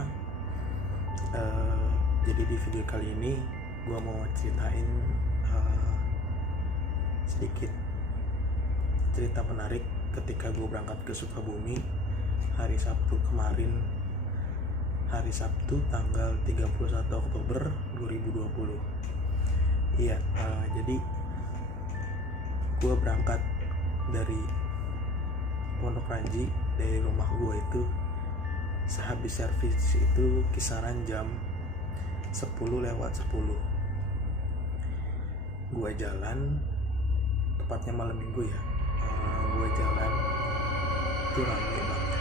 semua. Jadi di video kali ini gue mau ceritain sedikit cerita menarik ketika gue berangkat ke Sukabumi hari Sabtu kemarin, hari Sabtu tanggal 31 Oktober 2020. Jadi gue berangkat dari Pondok Ranji, dari rumah gue itu sehabis servis itu kisaran jam 10:10. Gue jalan, tepatnya malam minggu ya. Gue jalan itu rame banget.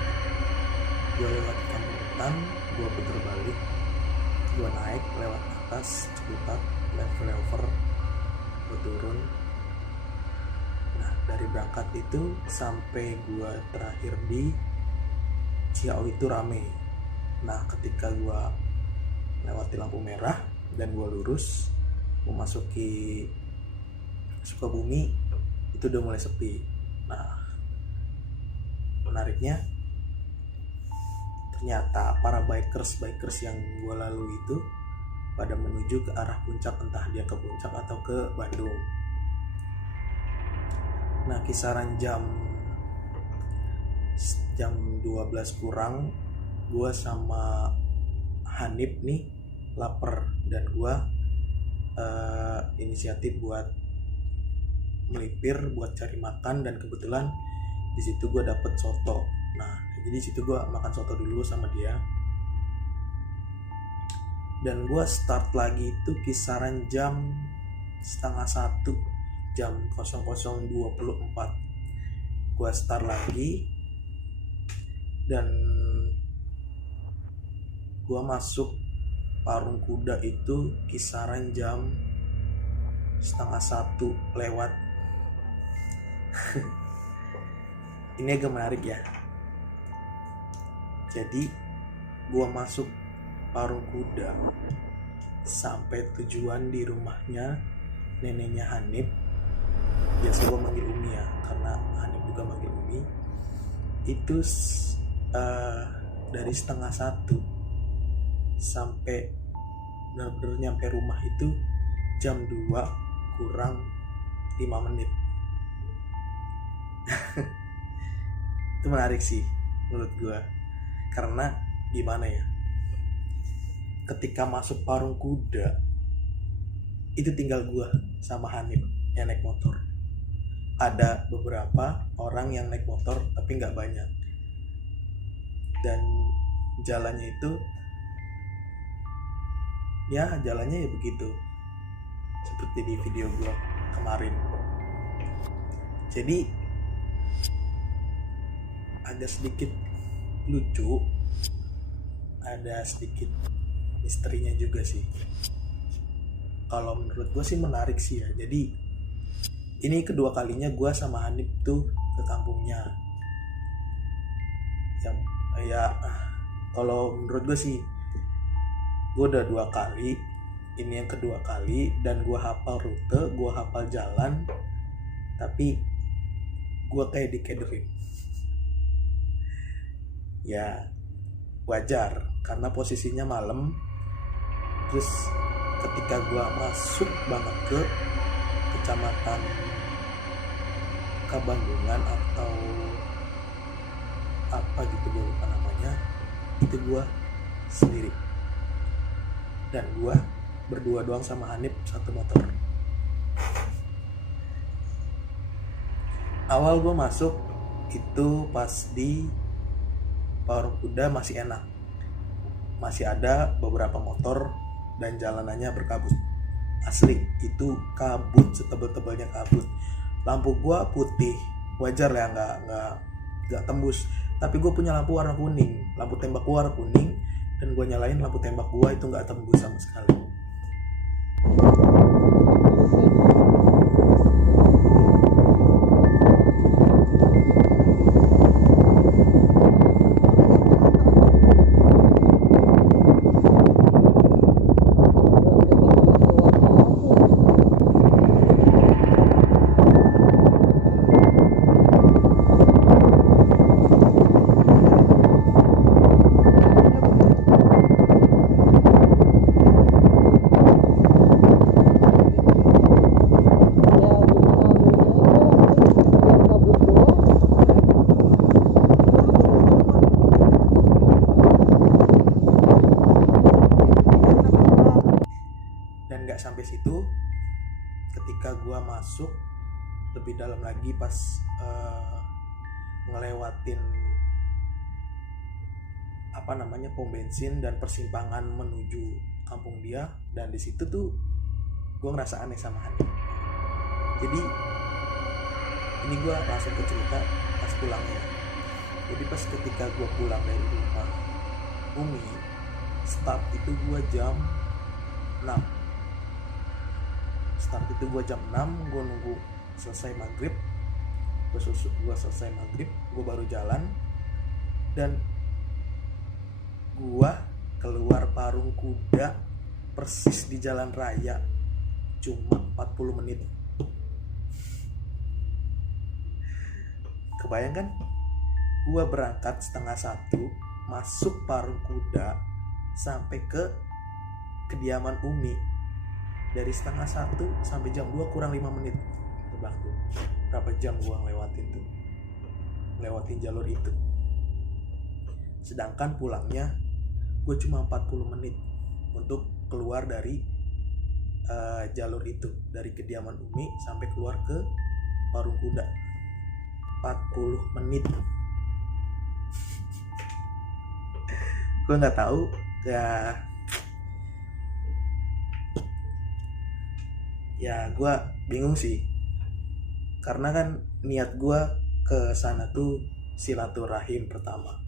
Gue lewat kampung hutan, gue putar balik, gue naik lewat atas Ciputat, flyover, gue turun. Nah, dari berangkat itu sampai gue terakhir di Ciao itu rame. Nah, ketika gue lewati lampu merah dan gue lurus memasuki Sukabumi, itu udah mulai sepi. Nah, menariknya ternyata para bikers yang gue lalui itu pada menuju ke arah puncak, entah dia ke puncak atau ke Bandung. Nah, kisaran jam 12 kurang, gue sama Hanif nih lapar dan gue inisiatif buat melipir, buat cari makan, dan kebetulan di situ gue dapet soto. Nah, jadi di situ gue makan soto dulu sama dia, dan gue start lagi itu kisaran jam 12:30, jam 00.24 gue start lagi. Dan gue masuk Parung Kuda itu kisaran jam 12:30 lewat. Ini agak menarik ya. Jadi gue masuk Parung Kuda sampai tujuan di rumahnya neneknya Hanif. Biasa gue manggil Umi ya, karena Hanif juga manggil Umi. Itu dari 12:30 sampai benar-benar nyampe rumah itu jam 2 kurang 5 menit. Itu menarik sih menurut gue, karena gimana ya, ketika masuk Parung Kuda itu tinggal gue sama Hanif yang naik motor. Ada beberapa orang yang naik motor tapi nggak banyak, dan jalannya itu ya jalannya ya begitu seperti di video gue kemarin. Jadi ada sedikit lucu, ada sedikit misterinya juga sih. Kalau menurut gue sih menarik sih ya. Jadi ini kedua kalinya gue sama Hanif tuh ke kampungnya. Kalau menurut gue sih, gue udah 2 kali, ini yang kedua kali, dan gue hafal rute, gue hafal jalan, tapi gue kayak dikederin. Ya wajar, karena posisinya malam. Terus ketika gue masuk banget ke kecamatan Kabandungan atau apa gitu, gue lupa namanya, itu gue sendiri, dan gue berdua doang sama Hanif satu motor. Awal gue masuk itu pas di Parung Kuda masih enak, masih ada beberapa motor dan jalanannya berkabut. Asli itu kabut, setebal-tebalnya kabut. Lampu gue putih, wajar lah, nggak tembus. Tapi gue punya lampu warna kuning, lampu tembak gue warna kuning, dan gue nyalain lampu tembak gue itu nggak tembus sama sekali. nggak sampai situ. Ketika gue masuk lebih dalam lagi pas ngelewatin pom bensin dan persimpangan menuju kampung dia, dan di situ tuh gue ngerasa aneh sama Hani. Jadi ini gue langsung ke cerita pas pulangnya. Jadi pas ketika gue pulang dari rumah Umi, start itu gue jam 6. Gue nunggu selesai maghrib. Gue selesai maghrib, gue baru jalan. Dan gue keluar Parung Kuda persis di jalan raya cuma 40 menit. Kebayang kan? Gue berangkat 12:30, masuk Parung Kuda sampai ke kediaman Umi dari 12:30 sampai jam 2 kurang 5 menit. Tebak tuh berapa jam gue ngelewatin jalur itu. Sedangkan pulangnya gue cuma 40 menit untuk keluar dari jalur itu, dari kediaman Umi sampai keluar ke Parung Kuda. 40 menit. Gue nggak tahu ya gue bingung sih, karena kan niat gue ke sana tuh silaturahim pertama,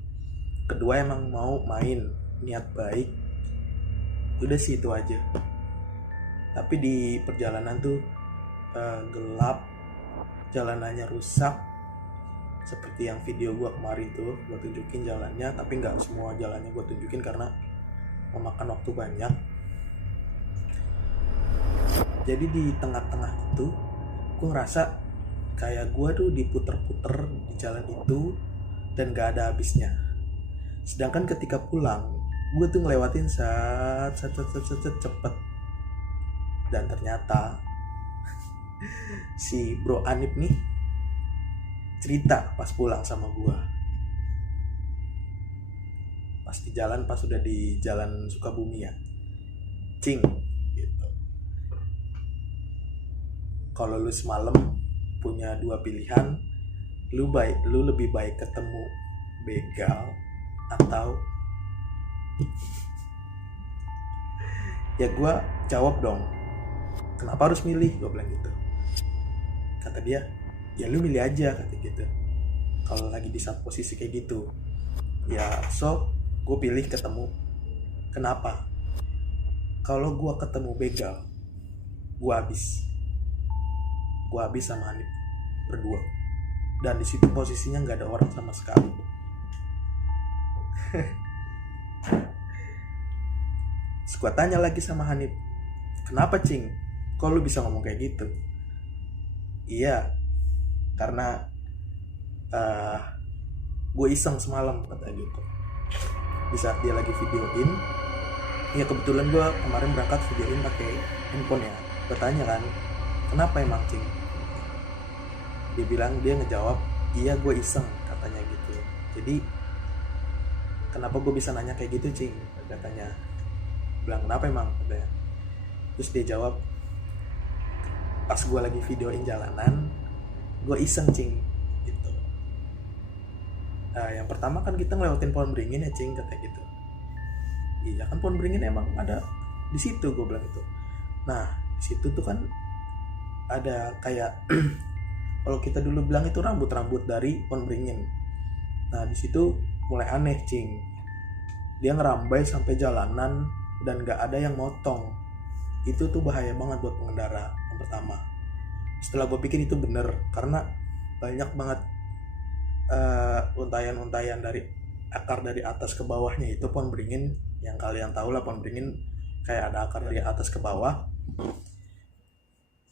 kedua emang mau main, niat baik, udah sih itu aja. Tapi di perjalanan tuh gelap, jalanannya rusak, seperti yang video gue kemarin tuh gue tunjukin jalannya, tapi nggak semua jalannya gue tunjukin karena memakan waktu banyak. Jadi di tengah-tengah itu gue ngerasa kayak gue tuh diputer-puter di jalan itu dan gak ada habisnya. Sedangkan ketika pulang gue tuh ngelewatin cepet. Dan ternyata si bro Anip nih cerita pas pulang sama gue, pas udah di jalan Sukabumi ya, Cing gitu, kalau lu semalam punya 2 pilihan, lu lebih baik ketemu begal atau ya gue jawab dong, kenapa harus milih, gue bilang gitu. Kata dia, ya lu milih aja, kata gitu, kalau lagi di saat posisi kayak gitu. Ya so gue pilih ketemu. Kenapa? Kalau gue ketemu begal, gue habis sama Hanif berdua, dan di situ posisinya nggak ada orang sama sekali. Terus gue tanya lagi sama Hanif, kenapa Cing, kok lu bisa ngomong kayak gitu? Iya, karena gue iseng semalam, kata gitu. Di saat dia lagi videoin, ya kebetulan gue kemarin berangkat videoin pakai handphone ya. Gue tanya kan, kenapa emang Cing? Dia ngejawab, iya gue iseng, katanya gitu. Jadi kenapa gue bisa nanya kayak gitu Cing, katanya. Bilang kenapa emang, katanya. Terus dia jawab, pas gue lagi videoin jalanan, gue iseng Cing gitu. Yang pertama kan kita ngelewatin pohon beringin ya Cing, katanya gitu. Iya kan pohon beringin emang ada di situ, gue bilang gitu. Nah di situ tuh kan ada kayak kalau kita dulu bilang itu rambut dari pohon beringin. Nah di situ mulai aneh Cing, dia ngerambai sampai jalanan dan gak ada yang motong. Itu tuh bahaya banget buat pengendara, yang pertama. Setelah gue pikir itu bener, karena banyak banget untayan-untayan dari akar dari atas ke bawahnya. Itu pohon beringin, yang kalian tahu lah, pohon beringin kayak ada akar dari atas ke bawah.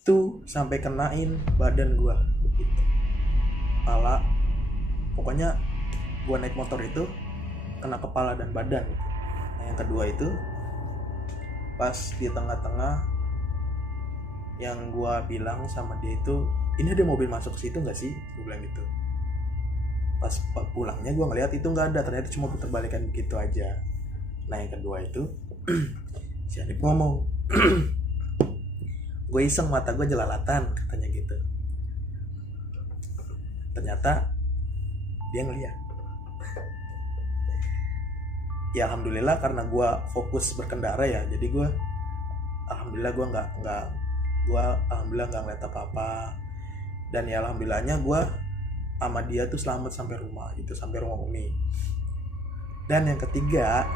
Itu sampai kenain badan gue gitu, kepala, pokoknya gue naik motor itu kena kepala dan badan gitu. Nah yang kedua itu pas di tengah-tengah, yang gue bilang sama dia itu, ini ada mobil masuk ke situ nggak sih, gue bilang gitu. Pas pulangnya gue ngeliat itu nggak ada, ternyata cuma putar balikan gitu aja. Nah yang kedua itu si Adip ngomong gue iseng, mata gue jelalatan katanya gitu. Ternyata dia ngeliat. Ya alhamdulillah karena gue fokus berkendara ya, jadi gue alhamdulillah gue nggak ngeliat apa-apa. Dan ya alhamdulillahnya gue sama dia tuh selamat sampai rumah gitu, sampai rumah Umi. Dan yang ketiga,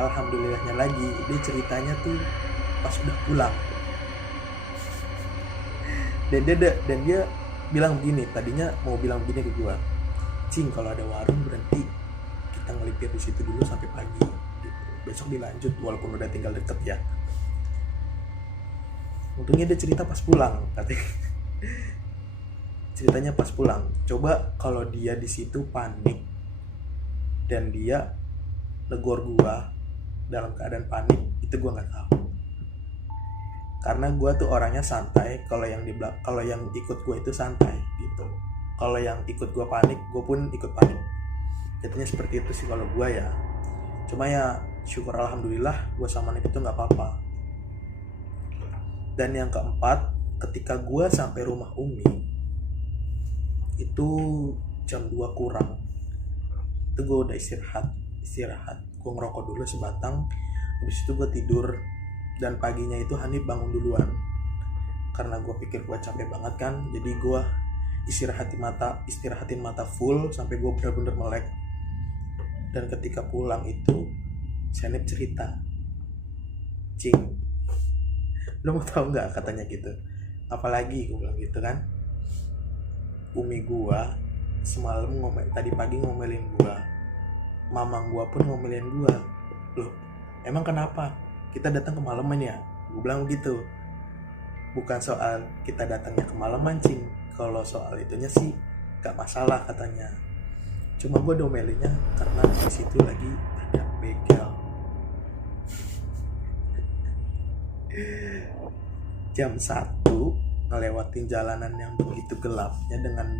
alhamdulillahnya lagi, dia ceritanya tuh pas udah pulang. Dan dia bilang begini, tadinya mau bilang begini ke gue, Cing, kalau ada warung berhenti, kita ngelipir di situ dulu sampai pagi gitu. Besok dilanjut walaupun udah tinggal deket ya. Untungnya dia cerita pas pulang, katanya. Ceritanya pas pulang. Coba kalau dia di situ panik dan dia negor gua dalam keadaan panik, itu gua nggak tahu. Karena gua tuh orangnya santai. Kalau yang ikut gua itu santai gitu. Kalau yang ikut gua panik, gua pun ikut panik. Jadinya seperti itu sih kalau gua ya. Cuma ya syukur alhamdulillah gua sama Nip itu nggak apa-apa. Dan yang keempat, ketika gua sampai rumah Umi itu jam 2 kurang, itu gue udah istirahat, gue ngerokok dulu sebatang, habis itu gue tidur. Dan paginya itu Hanif bangun duluan, karena gue pikir gue capek banget kan, jadi gue istirahatin mata full sampai gue benar-benar melek. Dan ketika pulang itu Hanif cerita, Cing, lo mau tahu nggak, katanya gitu, apalagi gue bilang gitu kan, Umi gua semalam tadi pagi ngomelin gua, mamang gua pun ngomelin gua. Loh, emang kenapa? Kita datang kemalaman ya? Gua bilang gitu. Bukan soal kita datangnya kemalaman, Cing. Kalau soal itunya sih gak masalah katanya. Cuma gua domelinnya karena di situ lagi ada begal. Jam 1 ngelewatin jalanan yang begitu gelapnya dengan,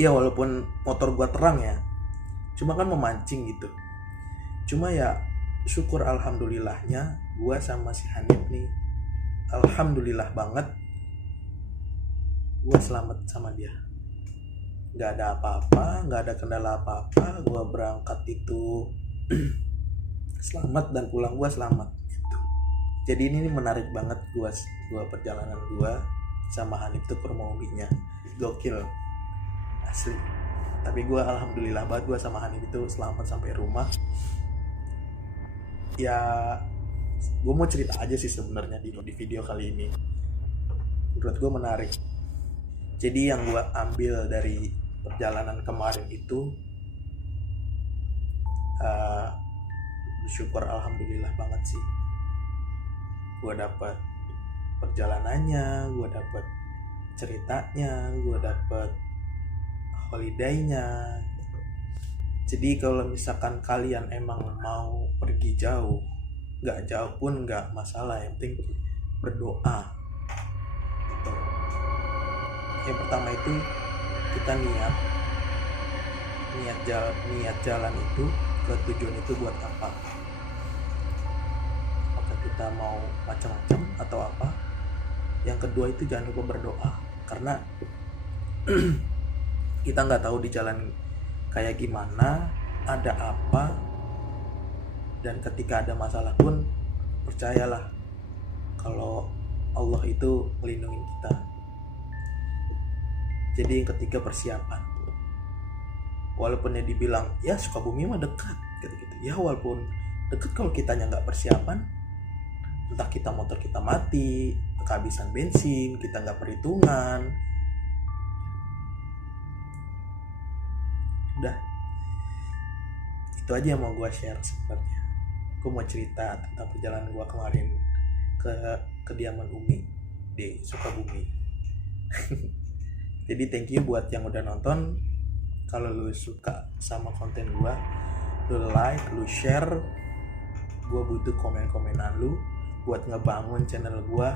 ya walaupun motor gua terang ya, cuma kan memancing gitu. Cuma ya syukur alhamdulillahnya gua sama si Hanif nih, alhamdulillah banget gua selamat sama dia. Gak ada apa-apa, gak ada kendala apa-apa. Gua berangkat itu selamat dan pulang gua selamat gitu. Jadi ini menarik banget gua perjalanan gua sama Hanif tuh ke rumah Uminya. Gokil asli. Tapi gua alhamdulillah banget gua sama Hanif itu selamat sampai rumah. Ya gua mau cerita aja sih sebenarnya di video kali ini. Menurut gua menarik. Jadi yang gua ambil dari perjalanan kemarin itu, bersyukur alhamdulillah banget sih. Gue dapet perjalanannya, gue dapet ceritanya, gue dapet holiday-nya. Jadi kalau misalkan kalian emang mau pergi jauh, gak jauh pun gak masalah, yang penting berdoa gitu. Yang pertama itu kita niat jalan itu ke tujuan itu buat apa. Kita mau macam-macam atau apa. Yang kedua itu jangan lupa berdoa, karena kita nggak tahu di jalan kayak gimana, ada apa, dan ketika ada masalah pun percayalah kalau Allah itu melindungi kita. Jadi yang ketiga persiapan. Walaupun yang dibilang ya Sukabumi mah dekat gitu-gitu, ya walaupun dekat, kalau kitanya nggak persiapan, entah kita motor kita mati, kehabisan bensin, kita nggak perhitungan, udah. Itu aja yang mau gue share sebenarnya. Gue mau cerita tentang perjalanan gue kemarin ke kediaman Umi di Sukabumi. Jadi thank you buat yang udah nonton. Kalau lu suka sama konten gue, lu like, lu share. Gue butuh komen-komenan lu buat ngebangun channel gue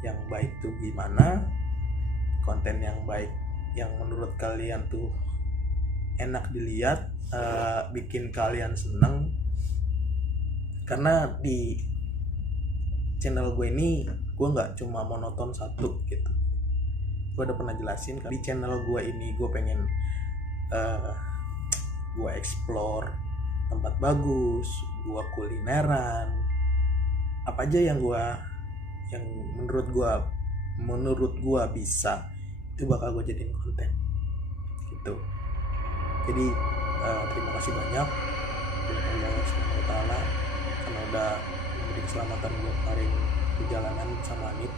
yang baik tuh gimana, konten yang baik yang menurut kalian tuh enak dilihat, bikin kalian seneng. Karena di channel gue ini gue nggak cuma monoton satu gitu. Gue udah pernah jelasin di channel gue ini gue pengen gue explore tempat bagus, gue kulineran, apa aja yang menurut gue bisa, itu bakal gue jadiin konten gitu. Jadi terima kasih banyak kepada Allah Subhanahu wa Ta'ala karena udah memberi keselamatan gue kemarin perjalanan sama Anit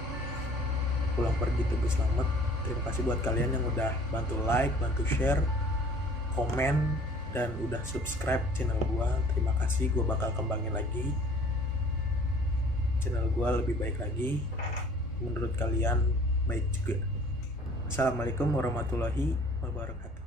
pulang pergi tugas selamat. Terima kasih buat kalian yang udah bantu like, bantu share, komen, dan udah subscribe channel gue. Terima kasih, gue bakal kembangin lagi channel gue lebih baik lagi. Menurut kalian baik juga. Assalamualaikum warahmatullahi wabarakatuh.